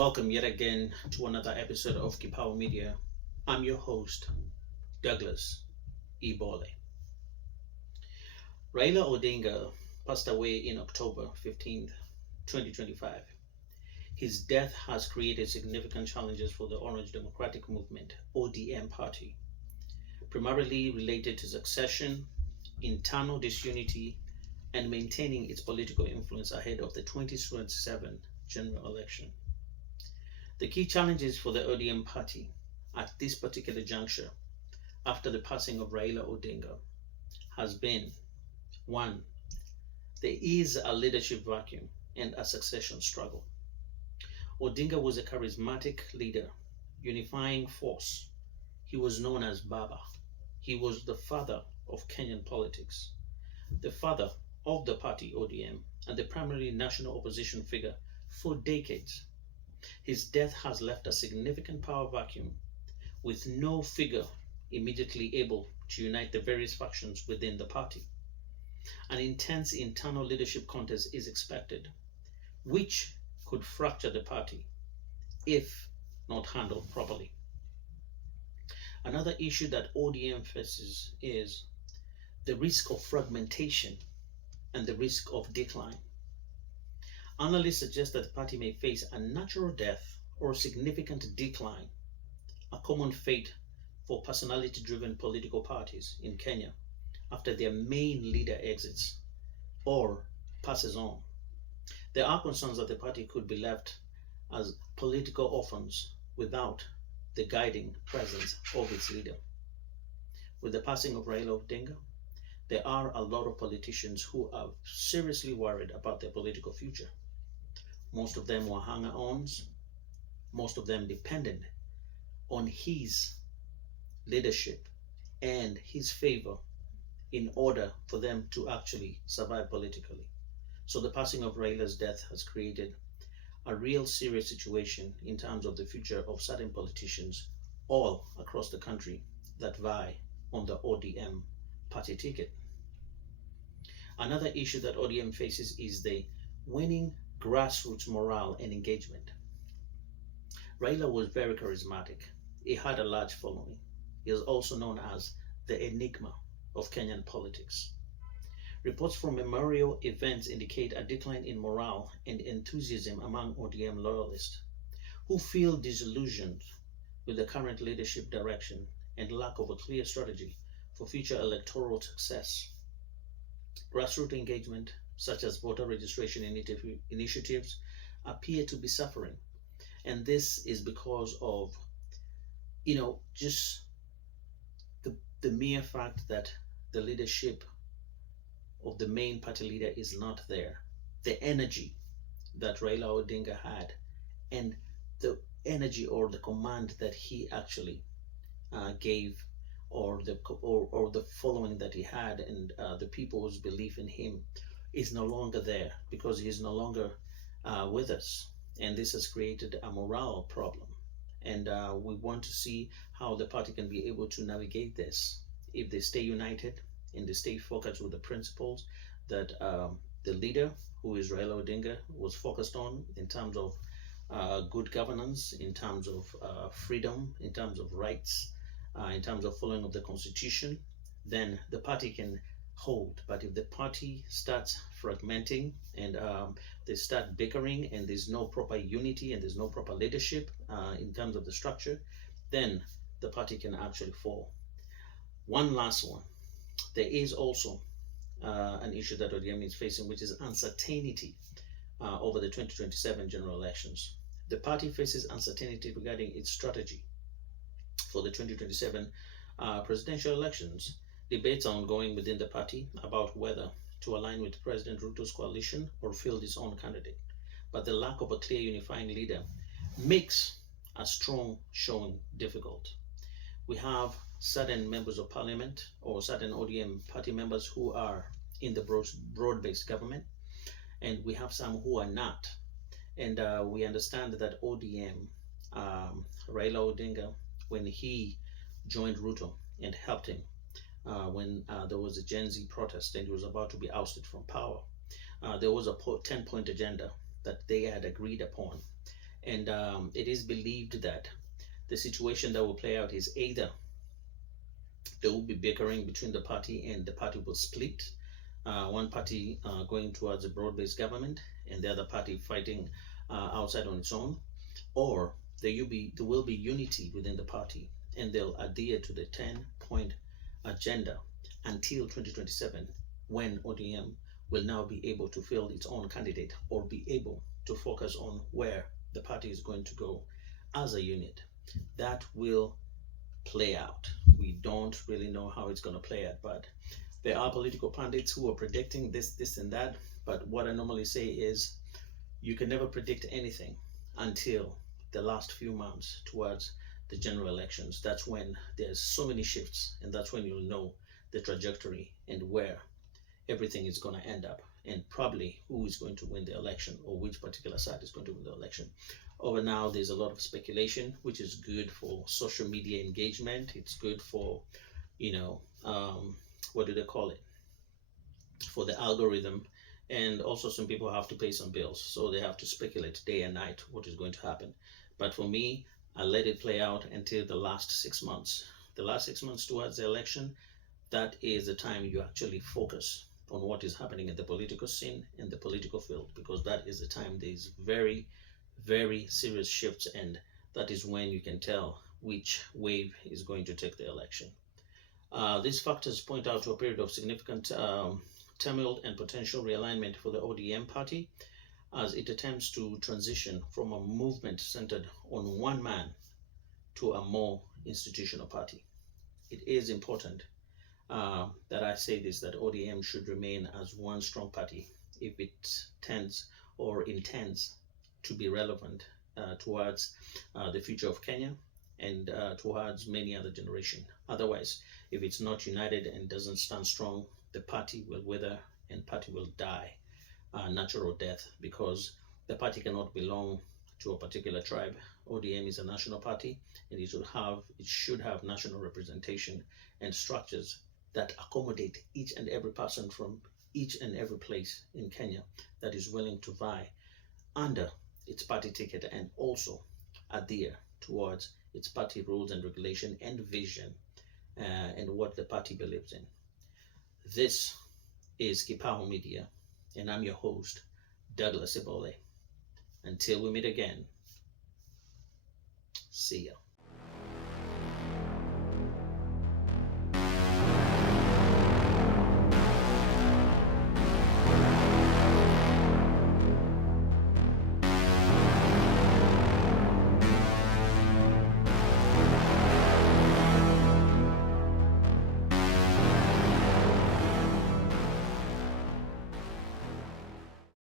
Welcome yet again to another episode of Kipawa Media. I'm your host, Douglas Ibole. Raila Odinga passed away in October 15th, 2025. His death has created significant challenges for the Orange Democratic Movement, ODM party, primarily related to succession, internal disunity, and maintaining its political influence ahead of the 2027 general election. The key challenges for the ODM party at this particular juncture after the passing of Raila Odinga has been: one, there is a leadership vacuum and a succession struggle. Odinga was a charismatic leader, unifying force. He was known as Baba. He was the father of Kenyan politics, the father of the party ODM, and the primary national opposition figure for decades. His death has left a significant power vacuum, with no figure immediately able to unite the various factions within the party. An intense internal leadership contest is expected, which could fracture the party if not handled properly. Another issue that ODM faces is the risk of fragmentation and the risk of decline. Analysts suggest that the party may face a natural death or significant decline, a common fate for personality-driven political parties in Kenya after their main leader exits or passes on. There are concerns that the party could be left as political orphans without the guiding presence of its leader. With the passing of Raila Odinga, there are a lot of politicians who are seriously worried about their political future. Most of them were hanger-ons, most of them depended on his leadership and his favor in order for them to actually survive politically. So the passing of Raila's death has created a real serious situation in terms of the future of certain politicians all across the country that vie on the ODM party ticket. Another issue that ODM faces is the winning grassroots morale and engagement. Raila was very charismatic. He had a large following. He is also known as the enigma of Kenyan politics. Reports from memorial events indicate a decline in morale and enthusiasm among ODM loyalists who feel disillusioned with the current leadership direction and lack of a clear strategy for future electoral success. Grassroots engagement, such as voter registration initiatives, appear to be suffering. And this is because of, just the mere fact that the leadership of the main party leader is not there. The energy that Raila Odinga had and the energy or the command that he actually gave, or the following that he had, and the people's belief in him is no longer there because he's no longer with us. And this has created a morale problem. And we want to see how the party can be able to navigate this if they stay united and they stay focused with the principles that the leader, who is Raila Odinga, was focused on in terms of good governance, in terms of freedom, in terms of rights, in terms of following of the constitution. Then the party can hold. But if the party starts fragmenting and they start bickering and there's no proper unity and there's no proper leadership in terms of the structure, then the party can actually fall. One last one. There is also an issue that ODM is facing, which is uncertainty over the 2027 general elections. The party faces uncertainty regarding its strategy for the 2027 presidential elections. Debates are ongoing within the party about whether to align with President Ruto's coalition or field its own candidate. But the lack of a clear unifying leader makes a strong showing difficult. We have certain members of parliament or certain ODM party members who are in the broad-based government, and we have some who are not. And we understand that ODM, Raila Odinga, when he joined Ruto and helped him when there was a Gen Z protest and he was about to be ousted from power, there was a 10-point agenda that they had agreed upon. And it is believed that the situation that will play out is either there will be bickering between the party and the party will split. One party going towards a broad-based government and the other party fighting outside on its own, or there will be unity within the party and they'll adhere to the 10-point agenda until 2027, when ODM will now be able to field its own candidate or be able to focus on where the party is going to go as a unit. That will play out. We don't really know how it's going to play out, but there are political pundits who are predicting this, and that. But what I normally say is you can never predict anything until the last few months towards the general elections. That's when there's so many shifts, and that's when you'll know the trajectory and where everything is going to end up, and probably who is going to win the election or which particular side is going to win the election. Over now, there's a lot of speculation, which is good for social media engagement. It's good for, what do they call it? For the algorithm. And also some people have to pay some bills, so they have to speculate day and night what is going to happen. But for me, I let it play out until the last 6 months. The last 6 months towards the election, that is the time you actually focus on what is happening in the political scene and the political field, because that is the time there's very, very serious shifts, and that is when you can tell which wave is going to take the election. These factors point out to a period of significant turmoil and potential realignment for the ODM party as it attempts to transition from a movement centered on one man to a more institutional party. It is important that I say this, that ODM should remain as one strong party if it tends or intends to be relevant towards the future of Kenya and towards many other generations. Otherwise, if it's not united and doesn't stand strong, the party will wither and party will die natural death, because the party cannot belong to a particular tribe. ODM is a national party, and it should have national representation and structures that accommodate each and every person from each and every place in Kenya that is willing to vie under its party ticket and also adhere towards its party rules and regulation and vision and what the party believes in. This is Kipaho Media, and I'm your host, Douglas Ibole. Until we meet again, see ya.